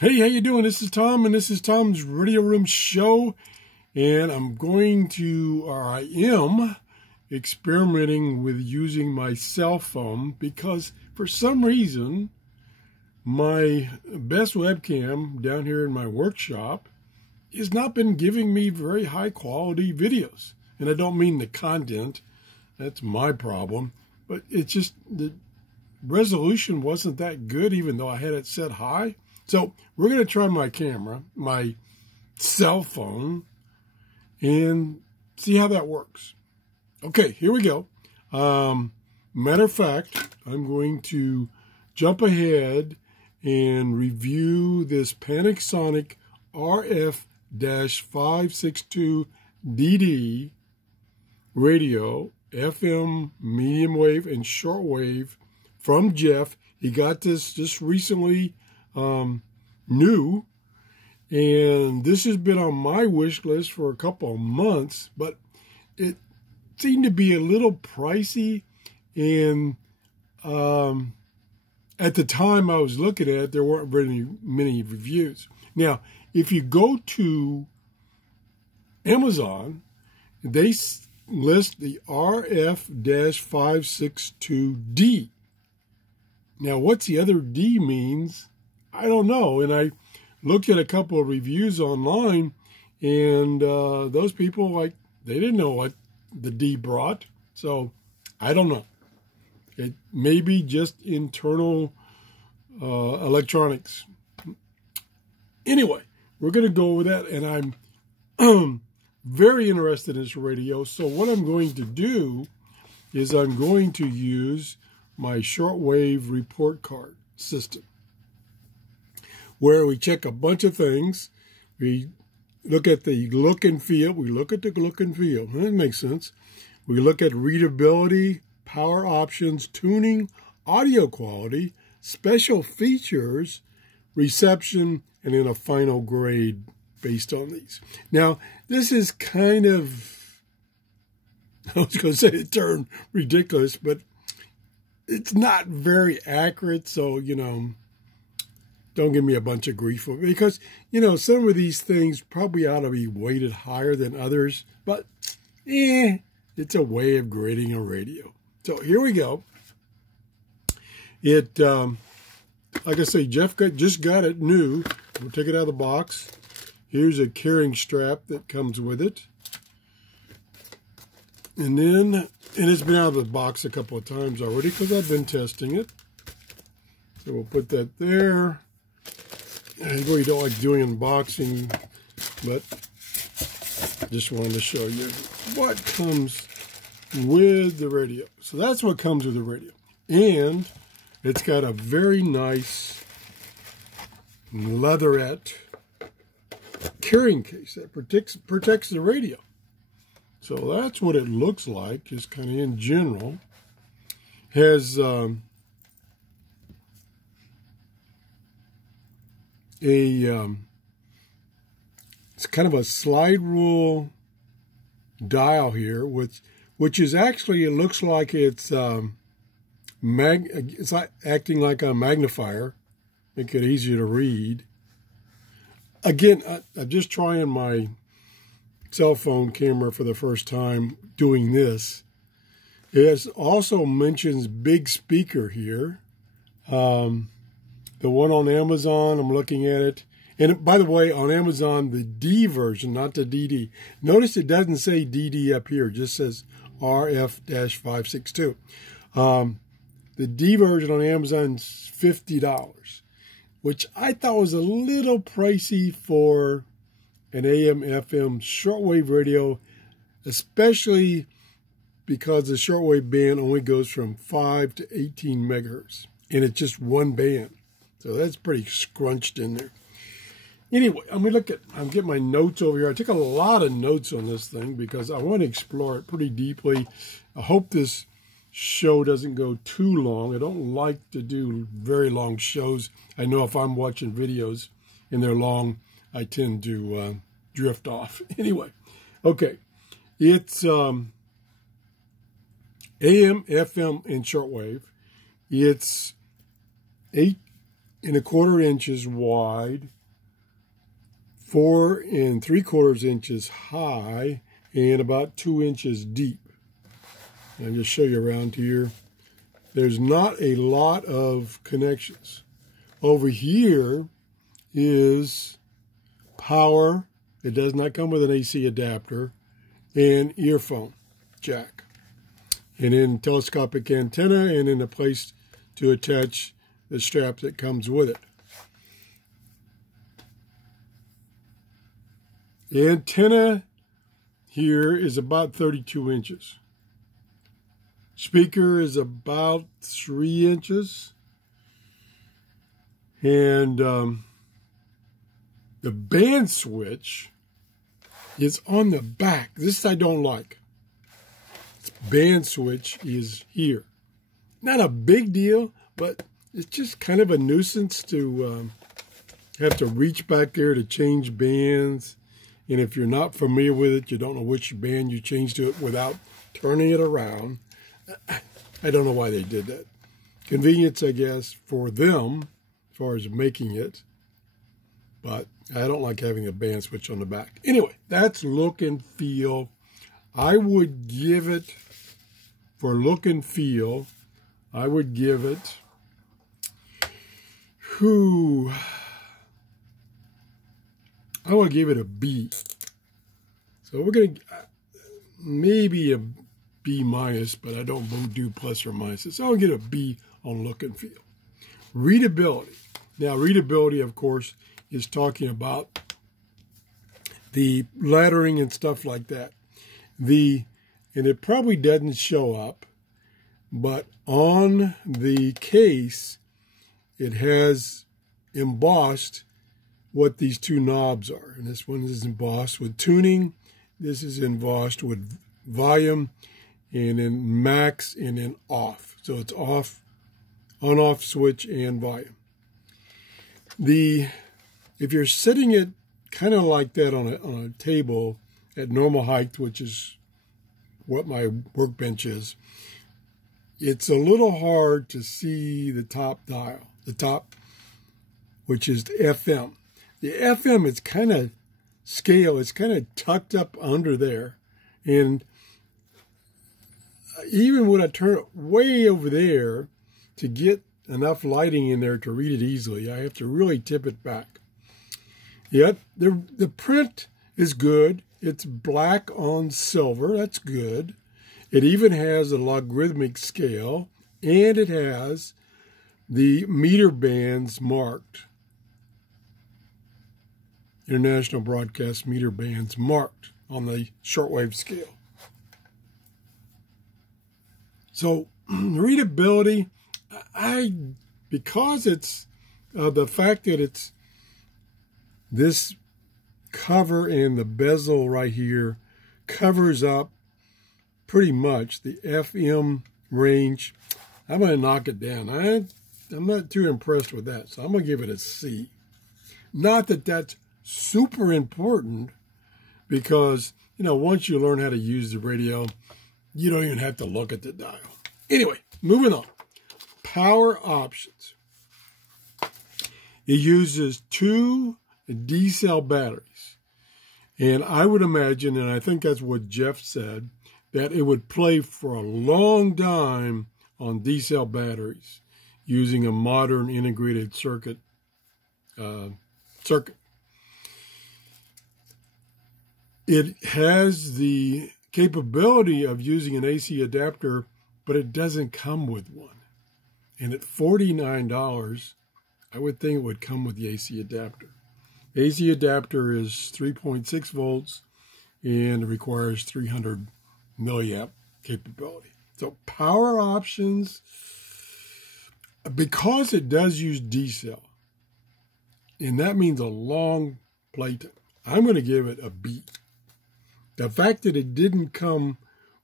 Hey, how you doing? This is Tom, and this is Tom's Radio Room Show. And I am experimenting with using my cell phone because for some reason, my best webcam down here in my workshop has not been giving me very high quality videos. And I don't mean the content, that's my problem, but it's just the resolution wasn't that good even though I had it set high. So we're going to try my camera, my cell phone, and see how that works. Okay, here we go. Matter of fact, I'm going to jump ahead and review this Panasonic RF-562DD radio, FM, medium wave, and shortwave from Jeff. He got this just recently new, and this has been on my wish list for a couple of months, but it seemed to be a little pricey, and at the time I was looking at it, there weren't very many reviews. Now, if you go to Amazon, they list the RF-562D. Now, what's the other D means, I don't know. And I looked at a couple of reviews online, and those people, they didn't know what the D brought. So I don't know. It may be just internal electronics. Anyway, we're going to go with that, and I'm very interested in this radio. So what I'm going to do is I'm going to use my shortwave report card system, where we check a bunch of things. We look at the look and feel. That makes sense. We look at readability, power options, tuning, audio quality, special features, reception, and then a final grade based on these. Now, this is kind of, I was going to say the term ridiculous, but it's not very accurate. So, don't give me a bunch of grief for it, because, some of these things probably ought to be weighted higher than others, but it's a way of grading a radio. So here we go. It, like I say, Jeff just got it new. We'll take it out of the box. Here's a carrying strap that comes with it. And it's been out of the box a couple of times already because I've been testing it. So we'll put that there. I really don't like doing unboxing, but just wanted to show you what comes with the radio. So that's what comes with the radio. And it's got a very nice leatherette carrying case that protects the radio. So that's what it looks like, just kind of in general. Has it's kind of a slide rule dial here, which is actually, it looks like it's it's like acting like a magnifier, make it easier to read. Again, I'm just trying my cell phone camera for the first time doing this. It also mentions big speaker here. The one on Amazon, I'm looking at it. And by the way, on Amazon, the D version, not the DD. Notice it doesn't say DD up here. It just says RF-562. The D version on Amazon is $50, which I thought was a little pricey for an AM/FM shortwave radio, especially because the shortwave band only goes from 5 to 18 megahertz, and it's just one band. So that's pretty scrunched in there. Anyway, I'm getting my notes over here. I took a lot of notes on this thing because I want to explore it pretty deeply. I hope this show doesn't go too long. I don't like to do very long shows. I know if I'm watching videos and they're long, I tend to drift off. Anyway, okay. It's AM, FM, and shortwave. It's 8 1/4 inches wide, 4 3/4 inches high, and about 2 inches deep. I'll just show you around here. There's not a lot of connections. Over here is power. It does not come with an AC adapter, and earphone jack. And then telescopic antenna, and then a place to attach the strap that comes with it. The antenna here is about 32 inches. Speaker is about 3 inches. And the band switch is on the back. This I don't like. Band switch is here. Not a big deal, but it's just kind of a nuisance to have to reach back there to change bands. And if you're not familiar with it, you don't know which band you change to it without turning it around. I don't know why they did that. Convenience, I guess, for them as far as making it. But I don't like having a band switch on the back. Anyway, that's look and feel. I would give it, for look and feel, I would give it, I would give it a B. So we're going to, maybe a B minus, but I don't do plus or minuses. So I'll get a B on look and feel. Readability. Now, readability, of course, is talking about the lettering and stuff like that. And it probably doesn't show up, but on the case, it has embossed what these two knobs are. And this one is embossed with tuning. This is embossed with volume, and then max, and then off. So it's off, on-off switch, and volume. If you're sitting it kind of like that on a table at normal height, which is what my workbench is, it's a little hard to see the top dial, the top, which is the FM. The FM is kind of scale, it's kind of tucked up under there. And even when I turn it way over there to get enough lighting in there to read it easily, I have to really tip it back. Yet, the print is good. It's black on silver. That's good. It even has a logarithmic scale, and it has the meter bands marked. International broadcast meter bands marked on the shortwave scale. So, readability, because it's the fact that it's this cover and the bezel right here covers up pretty much the FM range, I'm going to knock it down. I'm not too impressed with that, so I'm going to give it a C. Not that that's super important, because, you know, once you learn how to use the radio, you don't even have to look at the dial. Anyway, moving on. Power options. It uses 2 D-cell batteries. And I would imagine, and I think that's what Jeff said, that it would play for a long time on D-cell batteries using a modern integrated circuit. It has the capability of using an AC adapter, but it doesn't come with one. And at $49, I would think it would come with the AC adapter. AC adapter is 3.6 volts and it requires 300 milliamp capability. So power options, because it does use D-cell, and that means a long playtime, I'm going to give it a B. The fact that it didn't come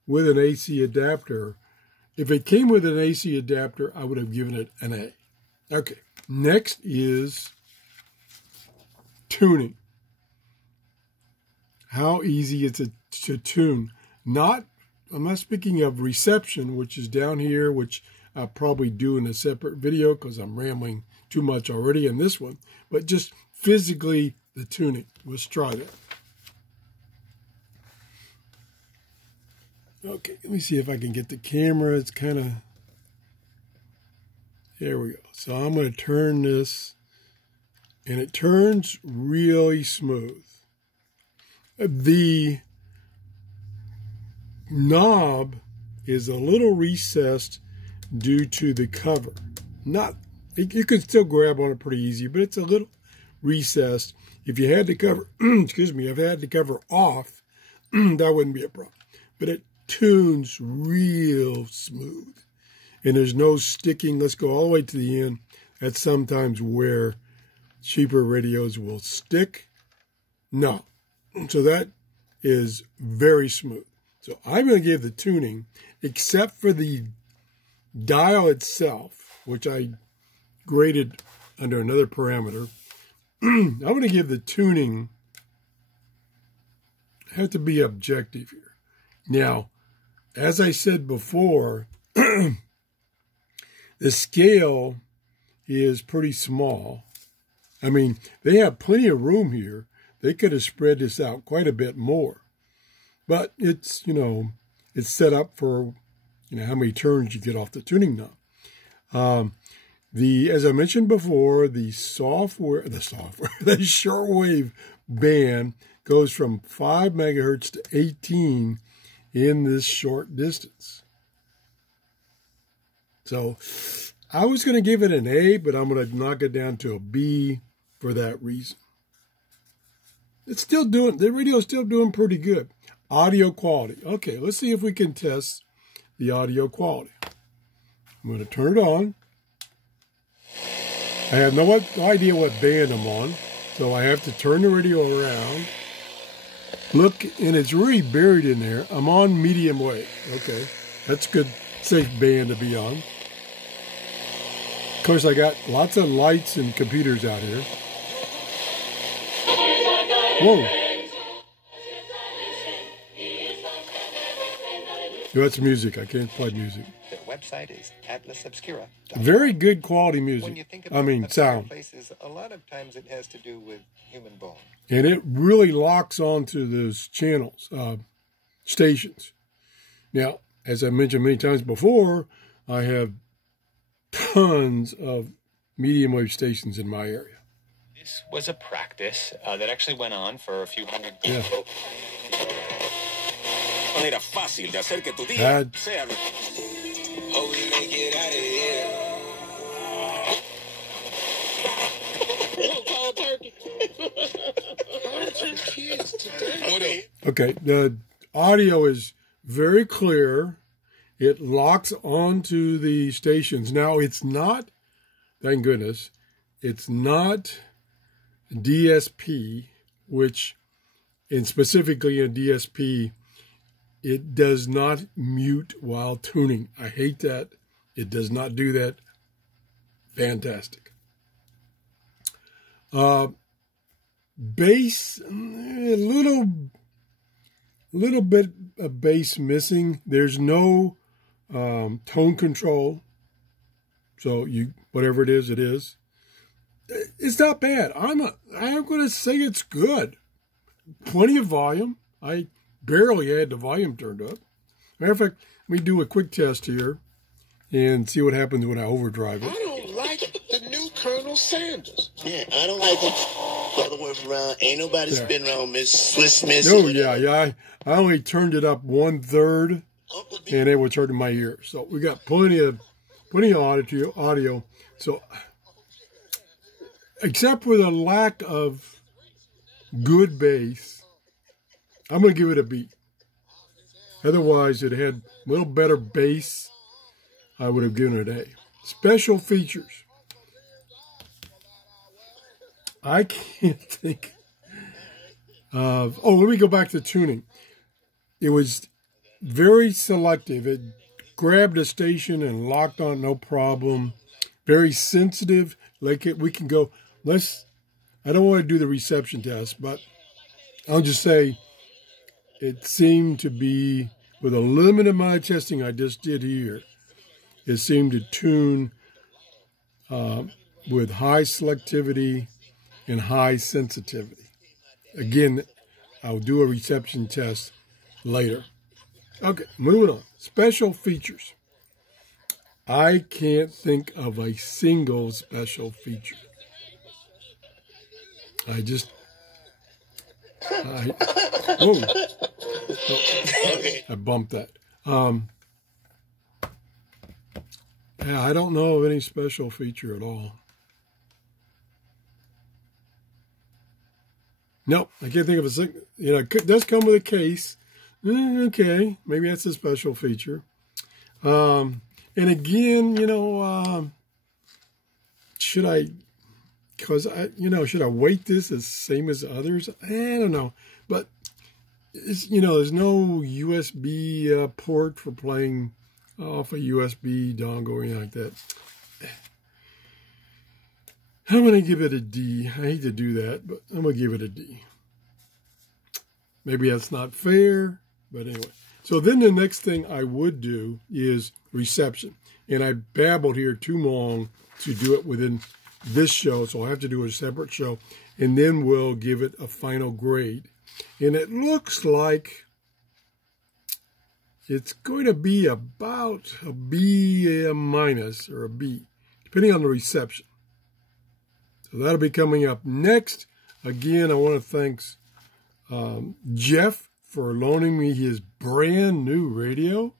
with an AC adapter, if it came with an AC adapter, I would have given it an A. Okay, next is tuning. How easy is it to tune? I'm not speaking of reception, which is down here, which I'll probably do in a separate video because I'm rambling too much already in this one. But just physically, the tuning. Let's try that. Okay, let me see if I can get the camera. It's kind of... There we go. So I'm going to turn this, and it turns really smooth. The knob is a little recessed due to the cover. You can still grab on it pretty easy, but it's a little recessed. If you had the cover, excuse me, if I had the cover off, that wouldn't be a problem. But it tunes real smooth. And there's no sticking. Let's go all the way to the end. That's sometimes where cheaper radios will stick. No. So that is very smooth. So I'm going to give the tuning, except for the dial itself, which I graded under another parameter. I'm going to give the tuning, I have to be objective here. Now, as I said before, the scale is pretty small. I mean, they have plenty of room here. They could have spread this out quite a bit more. But it's, it's set up for, how many turns you get off the tuning knob. As I mentioned before, the shortwave band goes from 5 megahertz to 18 in this short distance. So I was going to give it an A, but I'm going to knock it down to a B for that reason. The radio's still doing pretty good. Audio quality. Okay, let's see if we can test the audio quality. I'm going to turn it on. I have no idea what band I'm on, so I have to turn the radio around. Look, and it's really buried in there. I'm on medium wave. Okay, that's a good, safe band to be on. Of course, I got lots of lights and computers out here. Whoa. That's music. I can't play music. Their website is atlasobscura.com. Very good quality music. When you think about sound. Places, a lot of times it has to do with human bone. And it really locks onto those channels, stations. Now, as I mentioned many times before, I have tons of medium wave stations in my area. This was a practice that actually went on for a few hundred years. Yeah. Manera fácil de hacer que tu día sea. Okay, the audio is very clear. It locks onto the stations. Now, it's not, thank goodness, it's not DSP, which, and specifically in DSP, it does not mute while tuning. I hate that. It does not do that. Fantastic. Bass, a little bit of bass missing. There's no tone control. So whatever it is, it is. It's not bad. I'm going to say it's good. Plenty of volume. I barely had the volume turned up. Matter of fact, let me do a quick test here and see what happens when I overdrive it. I don't like the new Colonel Sanders. Yeah, I don't like it. The other way around. Ain't nobody been around Miss Swiss Miss. Oh, yeah. I only turned it up 1/3, and it was hurting my ear. So we got plenty of audio. So, except for the lack of good bass, I'm going to give it a B. Otherwise, it had a little better bass. I would have given it an A. Special features. I can't think of... Oh, let me go back to tuning. It was very selective. It grabbed a station and locked on, no problem. Very sensitive. Like we can go... I don't want to do the reception test, but I'll just say it seemed to be, with a limited amount of testing I just did here, it seemed to tune with high selectivity and high sensitivity. Again, I'll do a reception test later. Okay, moving on. Special features. I can't think of a single special feature. Whoa. I bumped that. Yeah, I don't know of any special feature at all. Nope, I can't think of a single. You know, it does come with a case. Okay, maybe that's a special feature. And again, you know, should I weight this as same as others? I don't know, but it's, you know, there's no USB port for playing off a USB dongle or anything like that. I'm going to give it a D. I hate to do that, but I'm going to give it a D. Maybe that's not fair, but anyway. So then the next thing I would do is reception. And I babbled here too long to do it within this show, so I'll have to do a separate show. And then we'll give it a final grade. And it looks like it's going to be about a B minus or a B, depending on the reception. So that'll be coming up next. Again, I want to thank Jeff for loaning me his brand new radio.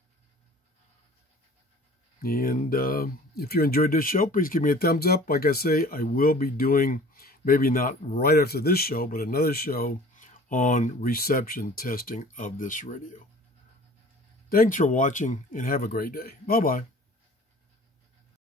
And if you enjoyed this show, please give me a thumbs up. Like I say, I will be doing, maybe not right after this show, but another show on reception testing of this radio. Thanks for watching and have a great day. Bye-bye.